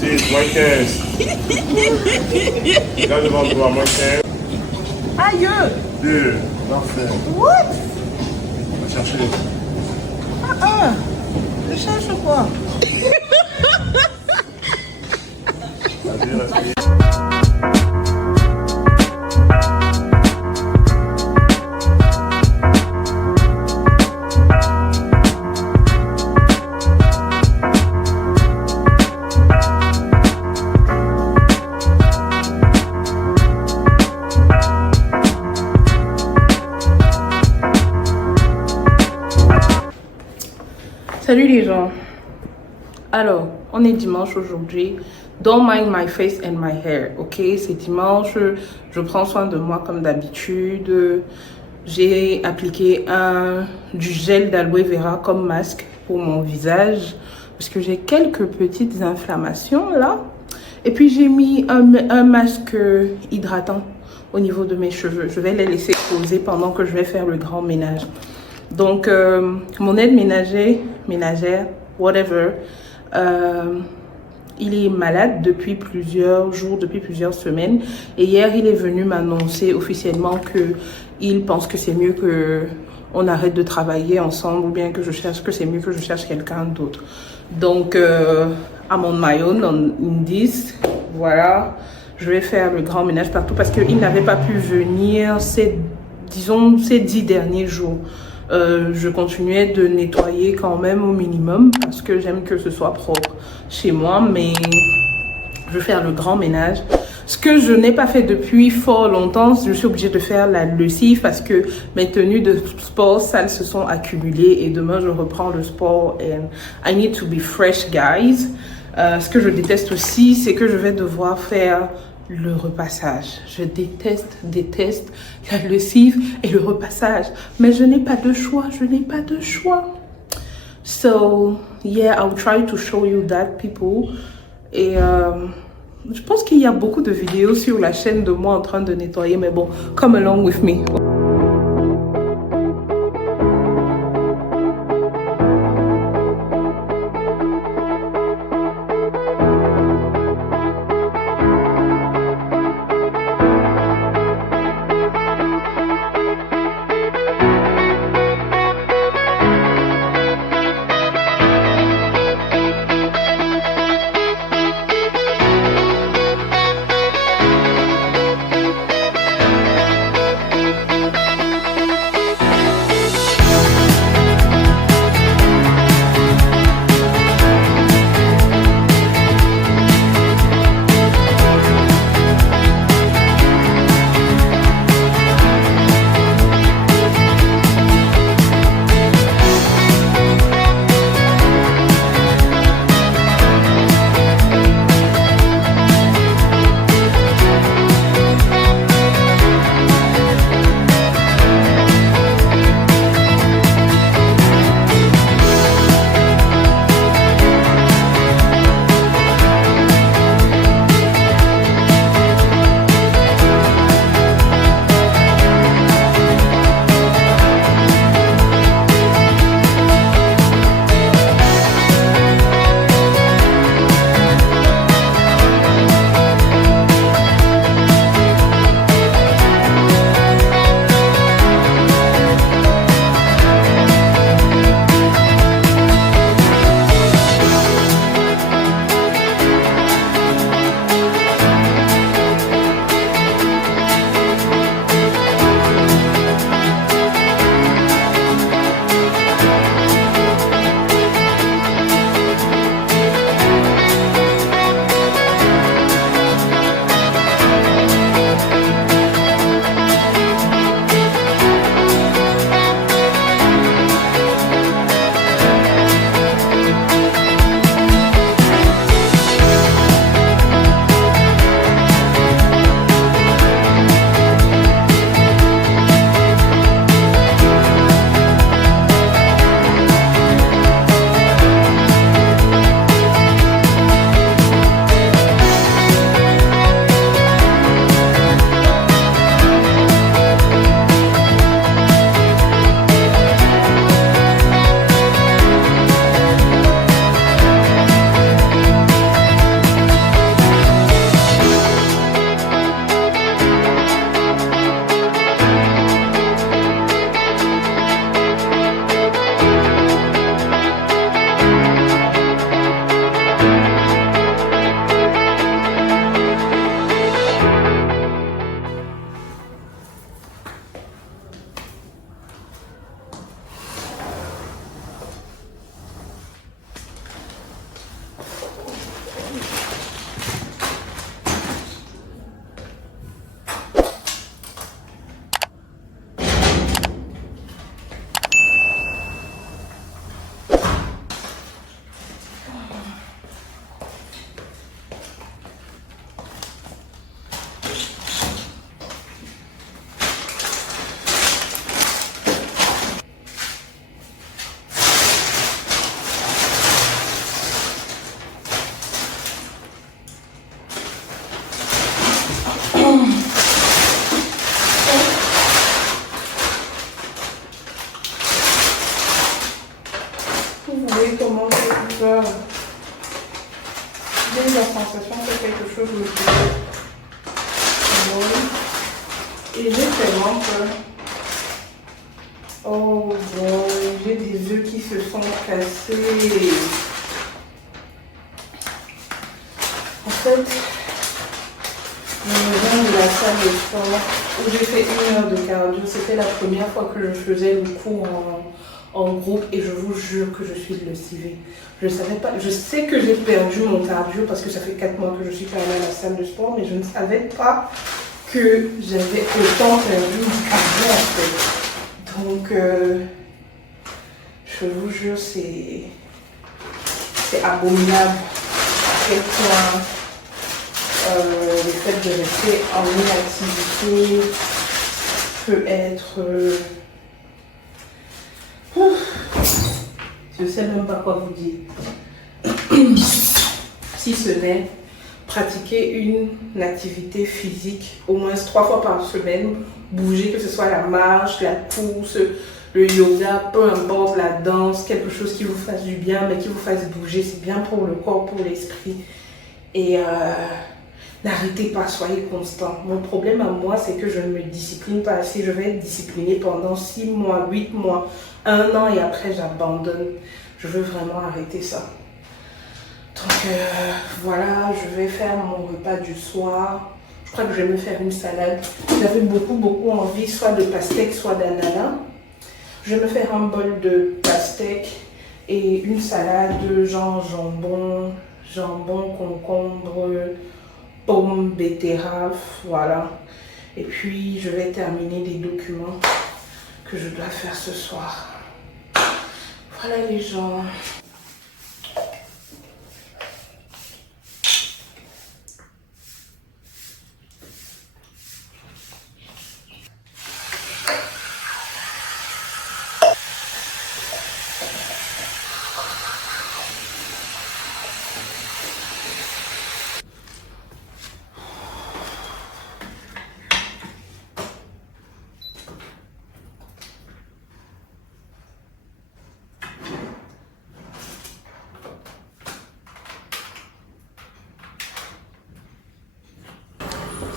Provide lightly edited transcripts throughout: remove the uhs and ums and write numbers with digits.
6, moins 15. Là devant toi, moins 15. Aïe! 2, parfait. What? On va chercher. Je cherche quoi? Vas-y, respire. Salut les gens. Alors, on est dimanche aujourd'hui. Don't mind my face and my hair, ok? C'est dimanche, je prends soin de moi comme d'habitude. J'ai appliqué du gel d'aloe vera comme masque pour mon visage parce que j'ai quelques petites inflammations là. Et puis j'ai mis un masque hydratant au niveau de mes cheveux. Je vais les laisser poser pendant que je vais faire le grand ménage. Donc, mon aide ménagère, whatever, il est malade depuis plusieurs jours, depuis plusieurs semaines. Et hier, il est venu m'annoncer officiellement qu'il pense que c'est mieux qu'on arrête de travailler ensemble ou bien que c'est mieux que je cherche quelqu'un d'autre. Donc, I'm on my own, in this, voilà. Je vais faire le grand ménage partout parce qu'il n'avait pas pu venir ces 10 derniers jours. Je continuais de nettoyer quand même au minimum parce que j'aime que ce soit propre chez moi, mais je vais faire le grand ménage. Ce que je n'ai pas fait depuis fort longtemps, je suis obligée de faire la lessive parce que mes tenues de sport sales se sont accumulées et demain je reprends le sport and I need to be fresh, guys. Ce que je déteste aussi, c'est que je vais devoir faire le repassage. Je déteste la lessive et le repassage. Mais je n'ai pas de choix, So, yeah, I'll try to show you that, people. Et je pense qu'il y a beaucoup de vidéos sur la chaîne de moi en train de nettoyer, mais bon, come along with me. J'ai la sensation que quelque chose me fait mal. Et j'ai tellement peur. Oh boy, j'ai des œufs qui se sont cassés. En fait, je viens de la salle de sport où j'ai fait 1 heure de cardio. C'était la première fois que je faisais le cours en groupe et je vous jure que je suis lessivée. Je savais pas, je sais que j'ai perdu mon cardio parce que ça fait 4 mois que je suis pas allée à la salle de sport, mais je ne savais pas que j'avais autant perdu mon cardio en fait. Donc, je vous jure, c'est abominable à quel point le fait de rester en inactivité peut être... je ne sais même pas quoi vous dire. Si ce n'est pratiquer une activité physique au moins 3 fois par semaine, bouger, que ce soit la marche, la course, le yoga, peu importe, la danse, quelque chose qui vous fasse du bien, mais qui vous fasse bouger, c'est bien pour le corps, pour l'esprit. Et n'arrêtez pas, soyez constant. Mon problème à moi, c'est que je ne me discipline pas assez. Je vais être disciplinée pendant 6 mois, 8 mois, 1 an et après j'abandonne. Je veux vraiment arrêter ça. Donc voilà, je vais faire mon repas du soir. Je crois que je vais me faire une salade. J'avais beaucoup envie, soit de pastèque, soit d'ananas. Je vais me faire un bol de pastèque et une salade genre jambon, concombre, pomme, betterave, voilà. Et puis je vais terminer les documents que je dois faire ce soir. Voilà les gens.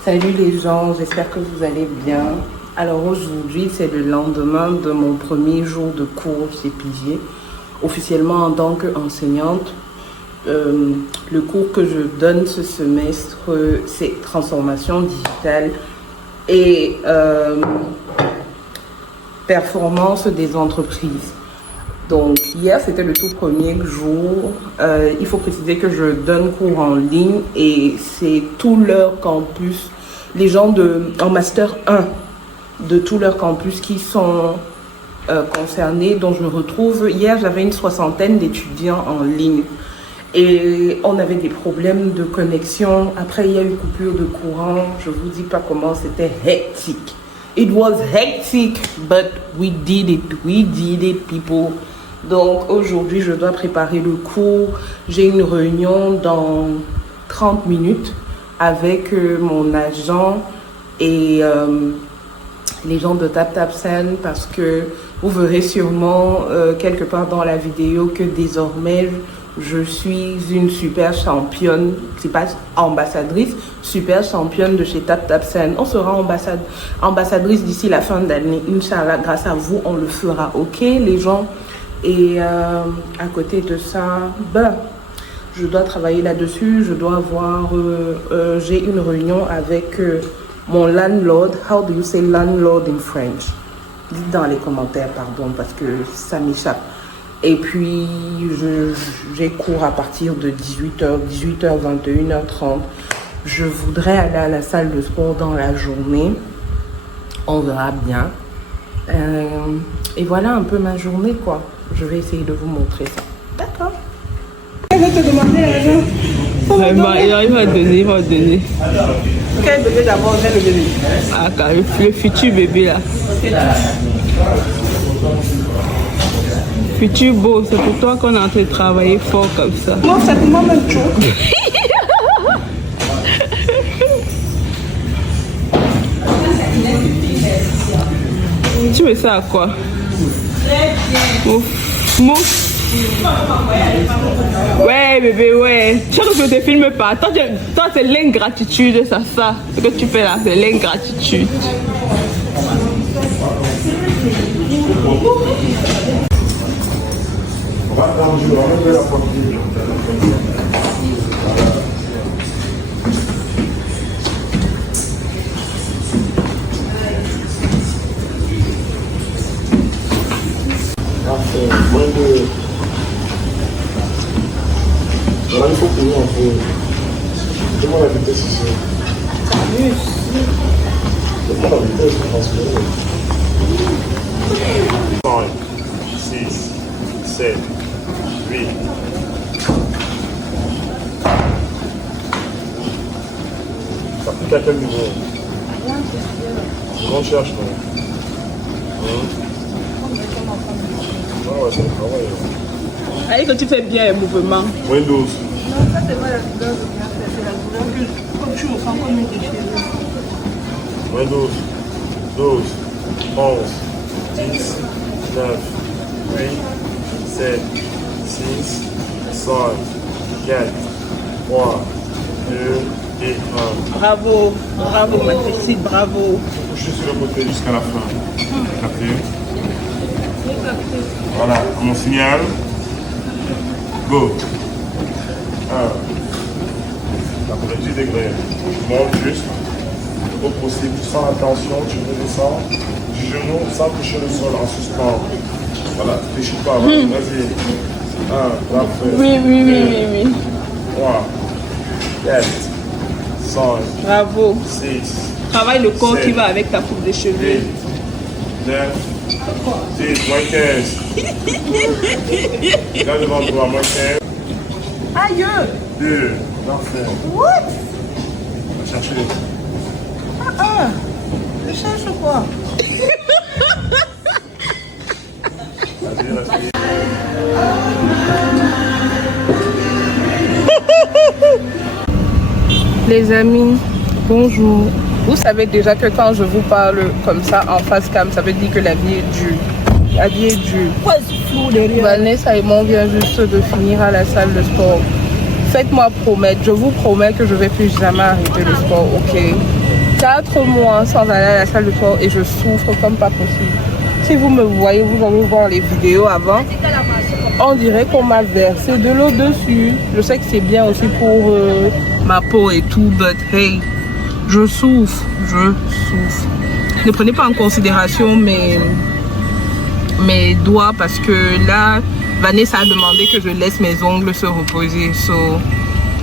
Salut les gens, j'espère que vous allez bien. Alors aujourd'hui, c'est le lendemain de mon premier jour de cours chez Pigier, officiellement en tant qu'enseignante. Le cours que je donne ce semestre, c'est transformation digitale et performance des entreprises. Donc hier, c'était le tout premier jour. Il faut préciser que je donne cours en ligne et c'est tout leur campus, les gens en Master 1 de tout leur campus qui sont concernés, dont je me retrouve. Hier, j'avais une 60aine d'étudiants en ligne et on avait des problèmes de connexion. Après, il y a eu coupure de courant. Je vous dis pas comment c'était hectic. It was hectic, but we did it, people. Donc aujourd'hui, je dois préparer le cours. J'ai une réunion dans 30 minutes avec mon agent et les gens de TapTapSend parce que vous verrez sûrement quelque part dans la vidéo que désormais je suis une super championne, c'est pas ambassadrice, super championne de chez TapTapSend. On sera ambassadrice d'ici la fin d'année. Inch'Allah, grâce à vous, on le fera, ok les gens. Et à côté de ça, je dois travailler là-dessus. Je dois avoir, j'ai une réunion avec mon landlord. How do you say landlord in French? Dites dans les commentaires, pardon, parce que ça m'échappe. Et puis, j'ai cours à partir de 18h, 21h30. Je voudrais aller à la salle de sport dans la journée. On verra bien. Et voilà un peu ma journée, quoi. Je vais essayer de vous montrer ça. D'accord. Je vais te demander à Il va donner. Quel bébé d'abord? J'ai le bébé. Ah, le futur bébé là. Futur beau, c'est pour toi qu'on est en train de travailler fort comme ça. Non, c'est pour moi même chaud. Tu mets ça à quoi? Mouf. Ouais, bébé, ouais. Je ne te filme pas. Toi, c'est l'ingratitude, ça. Ce que tu fais là, c'est l'ingratitude. Voilà, il faut payer un peu. Demande la vitesse ici. Demande la vitesse, je pense que. 5, 6, 7, 8. Ça fait à quel niveau? On cherche, non? Ah ouais, c'est le travail. Allez, que tu fais bien les mouvements. Windows. Non, ça c'est pas la douleur de bien faire, c'est la douleur que comme tu ressens comme une déchirure. Windows. 12, 11, 10, 9, 8, 7, 6, 5, 4, 3, 2 et 1. Bravo, bravo, ma petite, bravo. Je suis sur le côté jusqu'à la fin. Capté. Voilà, à mon signal. Go. 1. La corrective degré. Tu montes juste. Au possible, sans attention, tu redescends du genou sans toucher le sol en suspens. Voilà, réfléchis pas, vas-y. 1, parfait. Oui. 3, 4, 5, Bravo. 6, Travaille le corps 7, qui va avec ta coupe de cheveux. 8, 9, 10, moins 15. Là devant toi, moins 15. Aïe! 2, parfait. What? Va chercher. Je cherche quoi? Vas-y, respire. Les amis, bonjour. Vous savez déjà que quand je vous parle comme ça en face cam, ça veut dire que la vie est dure. La vie est dure. Vanessa et moi, on vient juste de finir à la salle de sport. Faites-moi promettre, je vous promets que je ne vais plus jamais arrêter le sport, ok? 4 mois sans aller à la salle de sport et je souffre comme pas possible. Si vous me voyez, vous allez voir les vidéos avant. On dirait qu'on m'a versé de l'eau dessus. Je sais que c'est bien aussi pour ma peau et tout, but hey, je souffre. Ne prenez pas en considération mes doigts parce que là, Vanessa a demandé que je laisse mes ongles se reposer. So,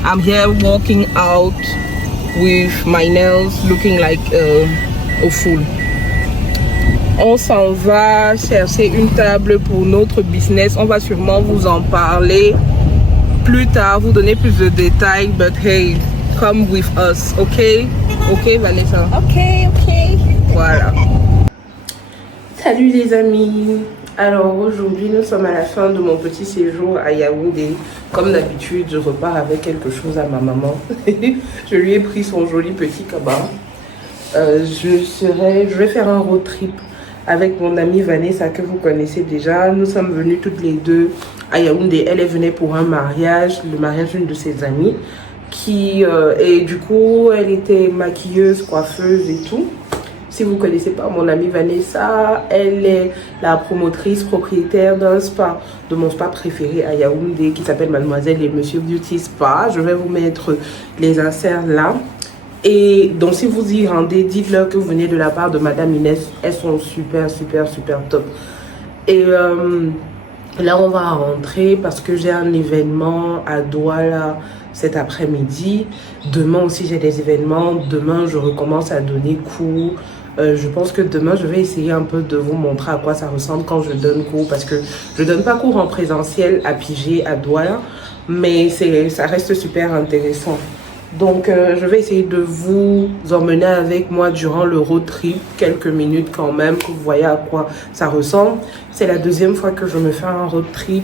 I'm here walking out with my nails looking like a fool. On s'en va chercher une table pour notre business. On va sûrement vous en parler plus tard, vous donner plus de détails. But hey, come with us, ok? Ok, Vanessa? Ok. Voilà. Salut les amis. Alors aujourd'hui, nous sommes à la fin de mon petit séjour à Yaoundé. Comme d'habitude, je repars avec quelque chose à ma maman. Je lui ai pris son joli petit cabas. Je vais faire un road trip avec mon amie Vanessa que vous connaissez déjà. Nous sommes venus toutes les deux à Yaoundé. Elle est venue pour un mariage, le mariage d'une de ses amies. Et du coup, elle était maquilleuse, coiffeuse et tout. Si vous ne connaissez pas mon amie Vanessa, elle est la promotrice propriétaire d'un spa, de mon spa préféré à Yaoundé qui s'appelle Mademoiselle et Monsieur Beauty Spa. Je vais vous mettre les inserts là. Et donc si vous y rendez, dites-leur que vous venez de la part de Madame Inès. Elles sont super top. Et là on va rentrer parce que j'ai un événement à Douala cet après-midi. Demain aussi j'ai des événements. Demain je recommence à donner cours. Je pense que demain je vais essayer un peu de vous montrer à quoi ça ressemble quand je donne cours, parce que je donne pas cours en présentiel à Pigé, à Douala, mais ça reste super intéressant. Donc je vais essayer de vous emmener avec moi durant le road trip, quelques minutes quand même, que vous voyez à quoi ça ressemble. C'est la deuxième fois que je me fais un road trip.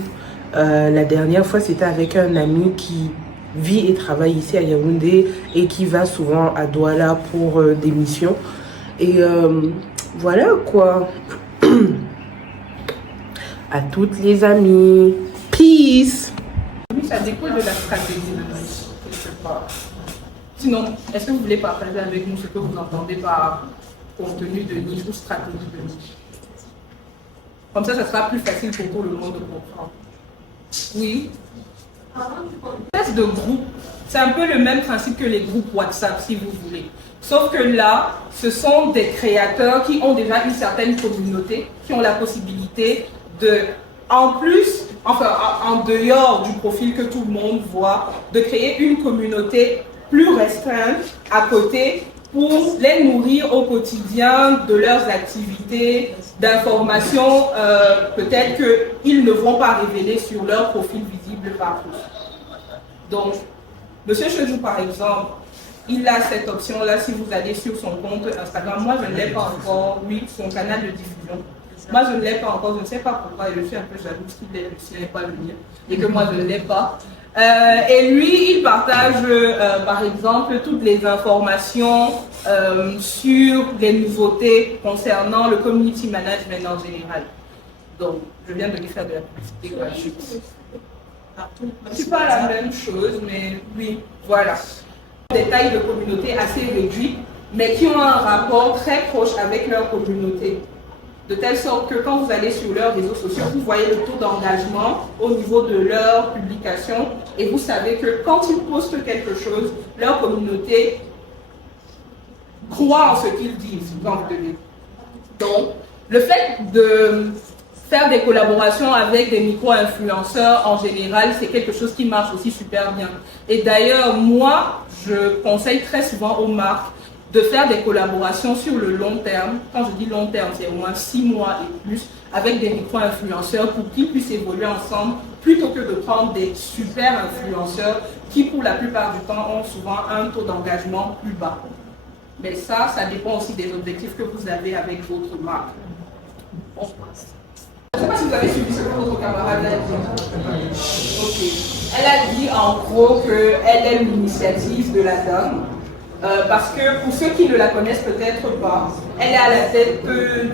La dernière fois c'était avec un ami qui vit et travaille ici à Yaoundé et qui va souvent à Douala pour des missions. Et voilà quoi. À toutes les amies. Peace. Peace. Oui, ça dépend de la stratégie de niche, quelque part. Sinon, est-ce que vous voulez partager avec nous ce que vous entendez par contenu de niche ou stratégie de niche? Comme ça sera plus facile pour tout le monde de comprendre. Oui. Test de groupe, c'est un peu le même principe que les groupes WhatsApp, si vous voulez. Sauf que là, ce sont des créateurs qui ont déjà une certaine communauté, qui ont la possibilité de, en plus, enfin, en dehors du profil que tout le monde voit, de créer une communauté plus restreinte à côté pour les nourrir au quotidien de leurs activités, d'informations peut-être qu'ils ne vont pas révéler sur leur profil visible partout. Donc, Monsieur Chejou, par exemple, il a cette option-là si vous allez sur son compte Instagram. Moi, je ne l'ai pas encore, oui, son canal de diffusion. Moi, je ne l'ai pas encore, je ne sais pas pourquoi, et je suis un peu jalouse qu'il ait le sien et pas le mien, et que moi, je ne l'ai pas. Et lui, il partage, par exemple, toutes les informations sur les nouveautés concernant le community management en général. Donc, je viens de lui faire de la publicité gratuite. C'est pas la même chose, mais oui, voilà. Des tailles de communauté assez réduites, mais qui ont un rapport très proche avec leur communauté. De telle sorte que quand vous allez sur leurs réseaux sociaux, vous voyez le taux d'engagement au niveau de leurs publications et vous savez que quand ils postent quelque chose, leur communauté croit en ce qu'ils disent. Donc, le fait de faire des collaborations avec des micro-influenceurs en général, c'est quelque chose qui marche aussi super bien. Et d'ailleurs, moi, je conseille très souvent aux marques de faire des collaborations sur le long terme. Quand je dis long terme, c'est au moins 6 mois et plus, avec des micro-influenceurs pour qu'ils puissent évoluer ensemble, plutôt que de prendre des super influenceurs qui, pour la plupart du temps, ont souvent un taux d'engagement plus bas. Mais ça dépend aussi des objectifs que vous avez avec votre marque. Je ne sais pas si vous avez suivi ce que votre camarade a dit. Ok. Elle a dit en gros qu'elle aime l'initiative de la dame. Parce que pour ceux qui ne la connaissent peut-être pas, elle est à la tête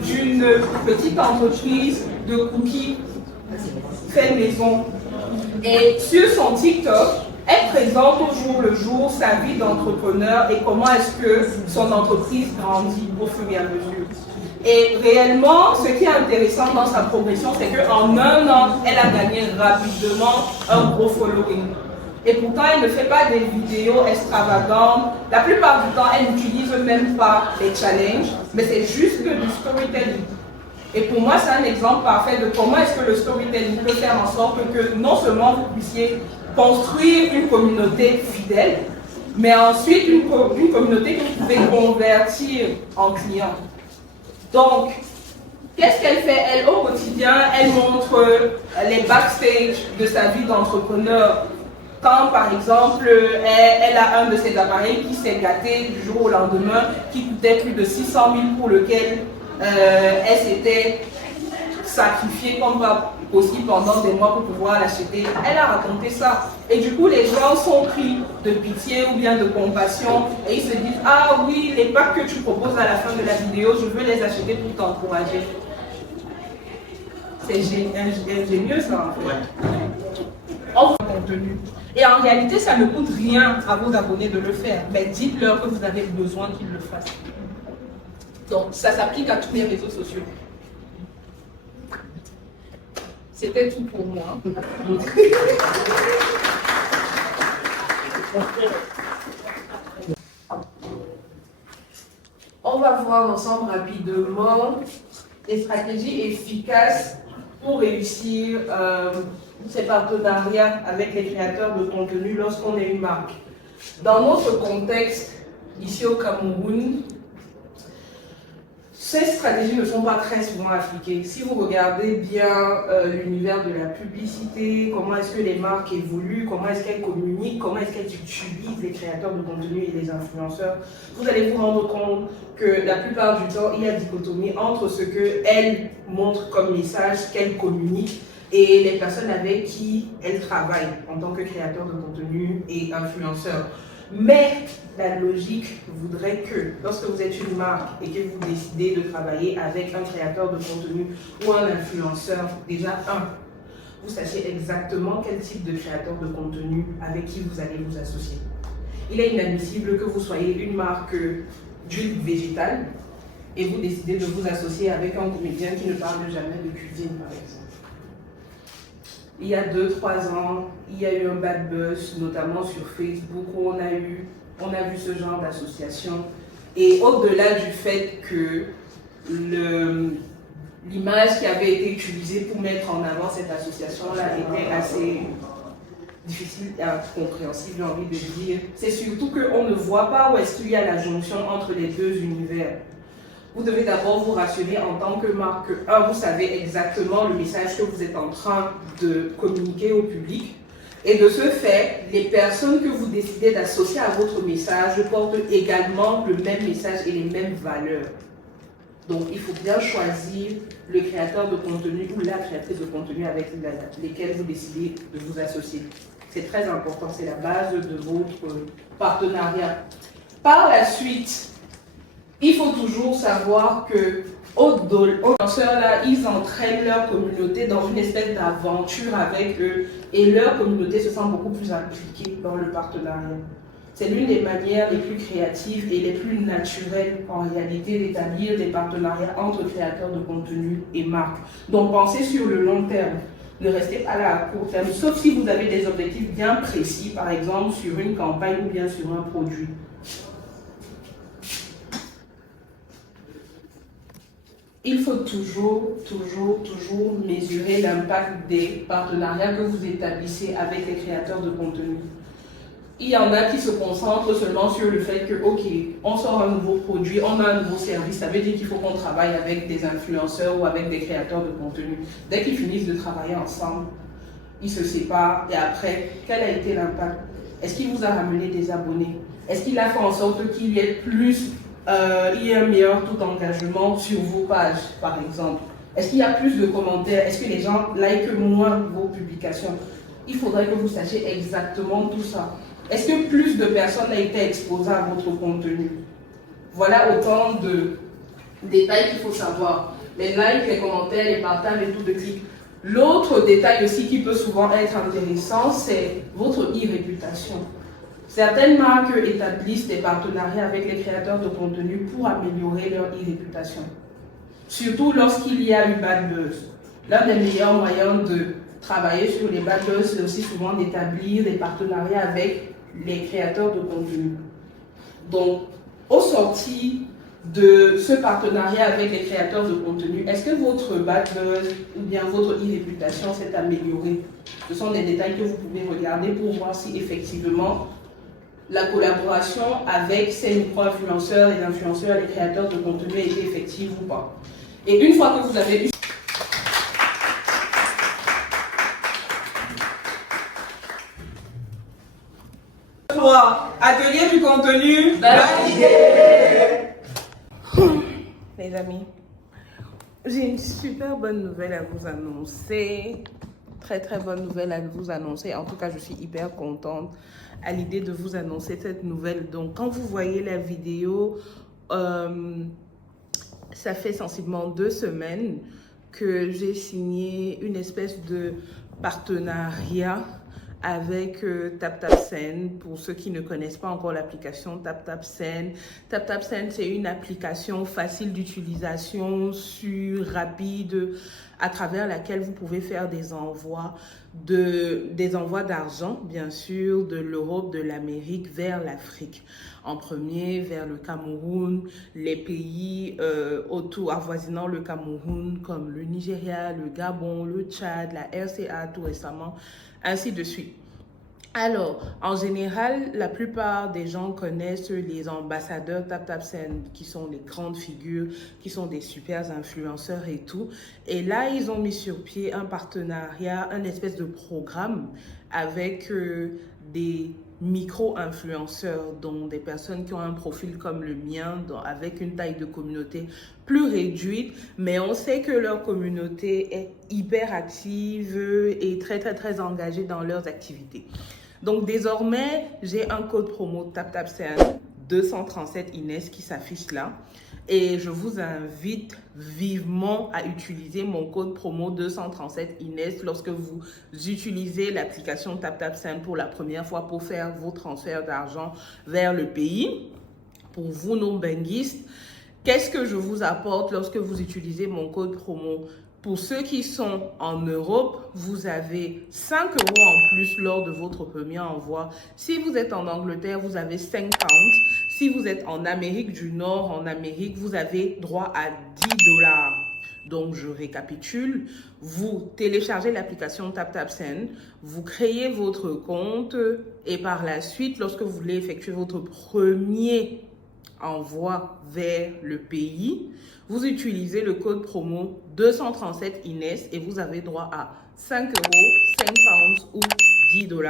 d'une petite entreprise de cookies fait maison. Et sur son TikTok, elle présente au jour le jour sa vie d'entrepreneur et comment est-ce que son entreprise grandit au fur et à mesure. Et réellement, ce qui est intéressant dans sa progression, c'est qu'en un an, elle a gagné rapidement un gros following. Et pourtant, elle ne fait pas des vidéos extravagantes. La plupart du temps, elle n'utilise même pas les challenges, mais c'est juste du storytelling. Et pour moi, c'est un exemple parfait de comment est-ce que le storytelling peut faire en sorte que non seulement vous puissiez construire une communauté fidèle, mais ensuite une communauté que vous pouvez convertir en clients. Donc, qu'est-ce qu'elle fait, elle, au quotidien? Elle montre les backstage de sa vie d'entrepreneur. Quand, par exemple, elle a un de ses appareils qui s'est gâté du jour au lendemain, qui coûtait plus de 600 000 pour lequel elle s'était sacrifiée comme pas possible pendant des mois pour pouvoir l'acheter. Elle a raconté ça. Et du coup, les gens sont pris de pitié ou bien de compassion et ils se disent « Ah oui, les packs que tu proposes à la fin de la vidéo, je veux les acheter pour t'encourager. » C'est ingénieux ça en fait. Offre contenu. Et en réalité, ça ne coûte rien à vos abonnés de le faire. Mais dites-leur que vous avez besoin qu'ils le fassent. Donc, ça s'applique à tous les réseaux sociaux. C'était tout pour moi. On va voir ensemble rapidement des stratégies efficaces pour réussir ces partenariats avec les créateurs de contenu lorsqu'on est une marque. Dans notre contexte, ici au Cameroun, ces stratégies ne sont pas très souvent appliquées. Si vous regardez bien l'univers de la publicité, comment est-ce que les marques évoluent, comment est-ce qu'elles communiquent, comment est-ce qu'elles utilisent les créateurs de contenu et les influenceurs, vous allez vous rendre compte que la plupart du temps, il y a dichotomie entre ce qu'elles montrent comme message, qu'elles communiquent, et les personnes avec qui elles travaillent en tant que créateurs de contenu et influenceurs. Mais la logique voudrait que lorsque vous êtes une marque et que vous décidez de travailler avec un créateur de contenu ou un influenceur, déjà vous sachiez exactement quel type de créateur de contenu avec qui vous allez vous associer. Il est inadmissible que vous soyez une marque d'huile végétale et vous décidez de vous associer avec un comédien qui ne parle jamais de cuisine, par exemple. Il y a 2-3 ans, il y a eu un bad buzz, notamment sur Facebook, où on a vu ce genre d'association. Et au-delà du fait que l'image qui avait été utilisée pour mettre en avant cette association-là était assez difficile et incompréhensible, j'ai envie de dire. C'est surtout qu'on ne voit pas où est-ce qu'il y a la jonction entre les deux univers. Vous devez d'abord vous rassurer en tant que marque que, vous savez exactement le message que vous êtes en train de communiquer au public. Et de ce fait, les personnes que vous décidez d'associer à votre message portent également le même message et les mêmes valeurs. Donc, il faut bien choisir le créateur de contenu ou la créatrice de contenu avec lesquels vous décidez de vous associer. C'est très important, c'est la base de votre partenariat. Par la suite, il faut toujours savoir que aux lanceurs-là, ils entraînent leur communauté dans une espèce d'aventure avec eux et leur communauté se sent beaucoup plus impliquée dans le partenariat. C'est l'une des manières les plus créatives et les plus naturelles en réalité d'établir des partenariats entre créateurs de contenu et marques. Donc pensez sur le long terme. Ne restez pas là à court terme, sauf si vous avez des objectifs bien précis, par exemple sur une campagne ou bien sur un produit. Il faut toujours mesurer l'impact des partenariats que vous établissez avec les créateurs de contenu. Il y en a qui se concentrent seulement sur le fait que, ok, on sort un nouveau produit, on a un nouveau service, ça veut dire qu'il faut qu'on travaille avec des influenceurs ou avec des créateurs de contenu. Dès qu'ils finissent de travailler ensemble, ils se séparent et après, quel a été l'impact? Est-ce qu'il vous a ramené des abonnés? Est-ce qu'il a fait en sorte qu'il y ait il y a un meilleur taux d'engagement sur vos pages, par exemple? Est-ce qu'il y a plus de commentaires? Est-ce que les gens likent moins vos publications? Il faudrait que vous sachiez exactement tout ça. Est-ce que plus de personnes ont été exposées à votre contenu? Voilà autant de détails qu'il faut savoir. Les likes, les commentaires, les partages et tout de clics. L'autre détail aussi qui peut souvent être intéressant, c'est votre e-réputation. Certaines marques établissent des partenariats avec les créateurs de contenu pour améliorer leur e-réputation. Surtout lorsqu'il y a eu bad buzz. L'un des meilleurs moyens de travailler sur les bad buzz, c'est aussi souvent d'établir des partenariats avec les créateurs de contenu. Donc, au sorti de ce partenariat avec les créateurs de contenu, est-ce que votre bad buzz ou bien votre e-réputation s'est améliorée? Ce sont des détails que vous pouvez regarder pour voir si effectivement la collaboration avec ces micro-influenceurs, les influenceurs, les créateurs de contenu est effective ou pas. Et une fois que vous avez eu atelier du contenu validé. Les amis, j'ai une super bonne nouvelle à vous annoncer. Très bonne nouvelle à vous annoncer. En tout cas, je suis hyper contente à l'idée de vous annoncer cette nouvelle. Donc, quand vous voyez la vidéo, ça fait sensiblement 2 semaines que j'ai signé une espèce de partenariat avec TapTapSend. Pour ceux qui ne connaissent pas encore l'application TapTapSend, TapTapSend, c'est une application facile d'utilisation, sûre, rapide, à travers laquelle vous pouvez faire des envois d'argent, bien sûr, de l'Europe, de l'Amérique vers l'Afrique. En premier, vers le Cameroun, les pays autour avoisinant le Cameroun, comme le Nigeria, le Gabon, le Tchad, la RCA tout récemment, ainsi de suite. Alors, en général, la plupart des gens connaissent les ambassadeurs TapTapSend, qui sont les grandes figures, qui sont des super influenceurs et tout. Et là, ils ont mis sur pied un partenariat, un espèce de programme avec des micro-influenceurs, dont des personnes qui ont un profil comme le mien, avec une taille de communauté plus réduite, mais on sait que leur communauté est hyper active et très engagée dans leurs activités. Donc désormais, j'ai un code promo TapTapSend 237 Inès qui s'affiche là. Et je vous invite vivement à utiliser mon code promo 237 Inès lorsque vous utilisez l'application TapTapSend pour la première fois pour faire vos transferts d'argent vers le pays. Pour vous, non-benguistes, qu'est-ce que je vous apporte lorsque vous utilisez mon code promo? Pour ceux qui sont en Europe, vous avez 5 € en plus lors de votre premier envoi. Si vous êtes en Angleterre, vous avez 5 pounds. Si vous êtes en Amérique du Nord, en Amérique, vous avez droit à 10 $. Donc, je récapitule. Vous téléchargez l'application TapTapSend, vous créez votre compte et par la suite, lorsque vous voulez effectuer votre premier envoi vers le pays, vous utilisez le code promo 237 Inès et vous avez droit à 5 €, 5 pounds ou 10 $.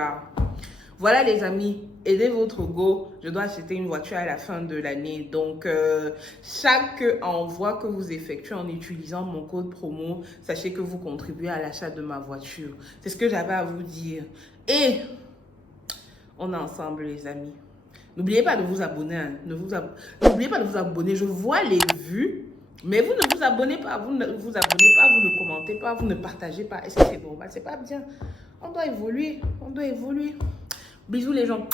Voilà les amis, aidez votre go. Je dois acheter une voiture à la fin de l'année. Donc, chaque envoi que vous effectuez en utilisant mon code promo, sachez que vous contribuez à l'achat de ma voiture. C'est ce que j'avais à vous dire. Et on est ensemble les amis. N'oubliez pas de vous abonner. Hein. N'oubliez pas de vous abonner. Je vois les vues, mais vous ne vous abonnez pas. Vous ne vous abonnez pas, vous ne commentez pas, vous ne partagez pas. Est-ce que c'est normal? C'est pas bien. On doit évoluer. On doit évoluer. Bisous les gens.